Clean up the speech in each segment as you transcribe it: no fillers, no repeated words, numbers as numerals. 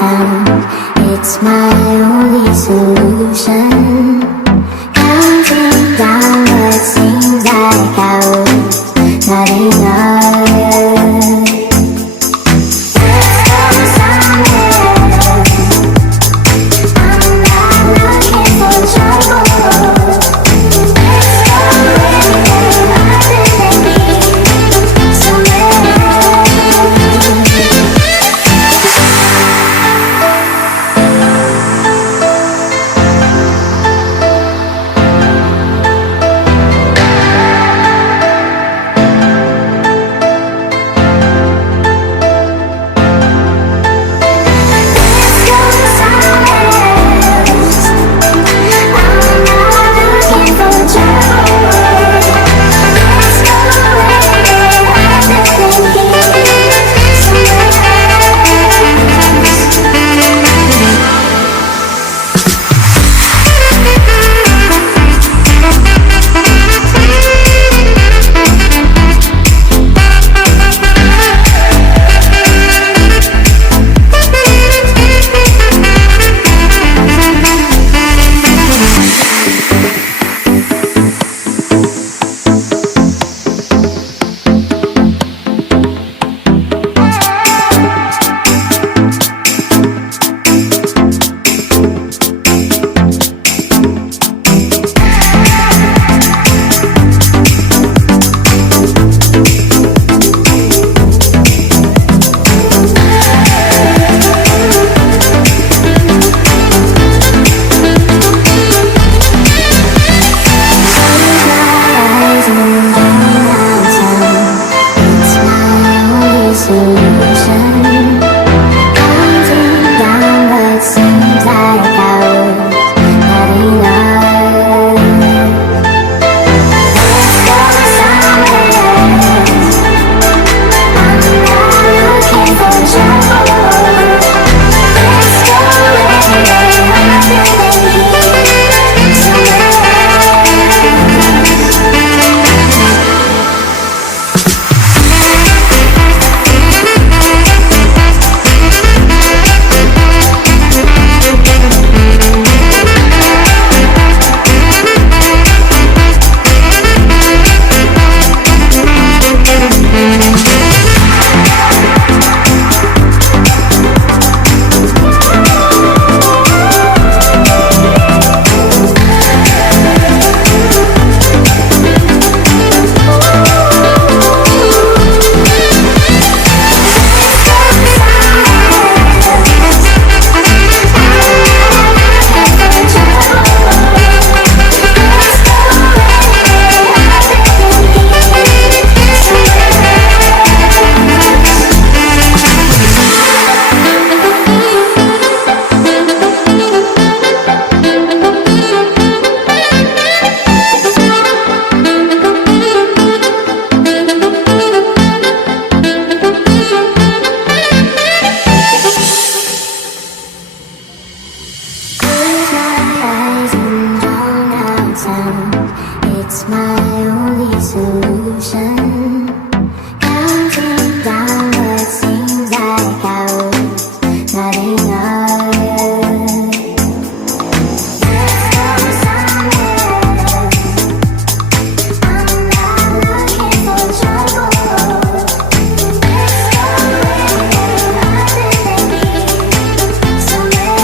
downtown. It's my only solution. Counting down what seems like hours, not enough. Let's go somewhere. I'm not looking for trouble. Let's go anywhere other than here, somewhere. It's my only solution. Counting down what seems like hours, not enough. Let's go somewhere. I'm not looking for trouble. Let's go anywhere other than here, somewhere.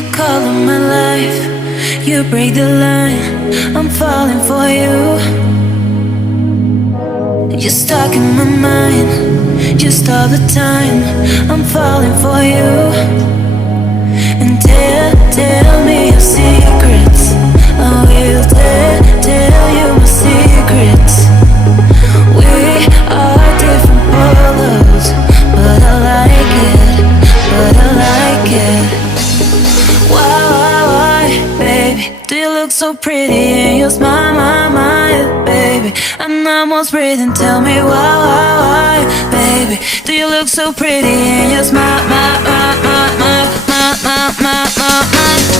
You color my life, you break the line, I'm falling for you. You're stuck in my mind, just all the time, I'm falling for you. And tell me your secrets, I will tell you my secrets. We are different polos, but I like it. Why, baby, do you look so pretty and you smile, my, baby? I'm almost breathing, tell me why, baby, do you look so pretty and you smile, my,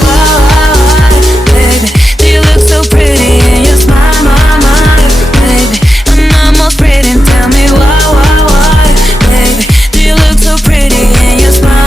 why, baby, do you look so pretty and you smile, my, baby? I'm almost breathing, tell me why, baby, do you look so pretty and you smile,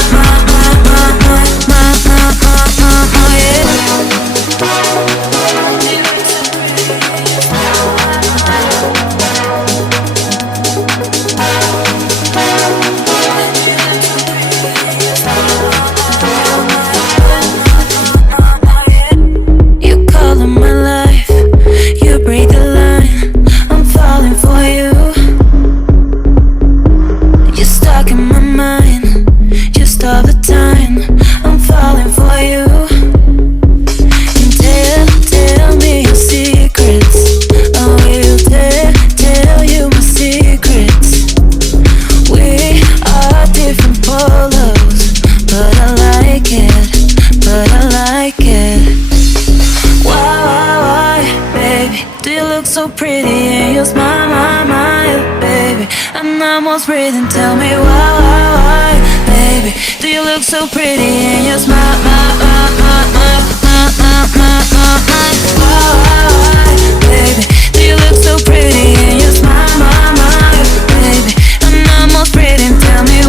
you color my life, you break the line, I'm falling for you. You're stuck in my mind, just all the time, I'm falling for you. And tell me your secrets, I will tell you my secrets. We are different polos, but I like it. Why, baby, do you look so pretty and you smile, my, baby? I'm almost breathing, tell me why, baby, do you look so pretty and you smile, my,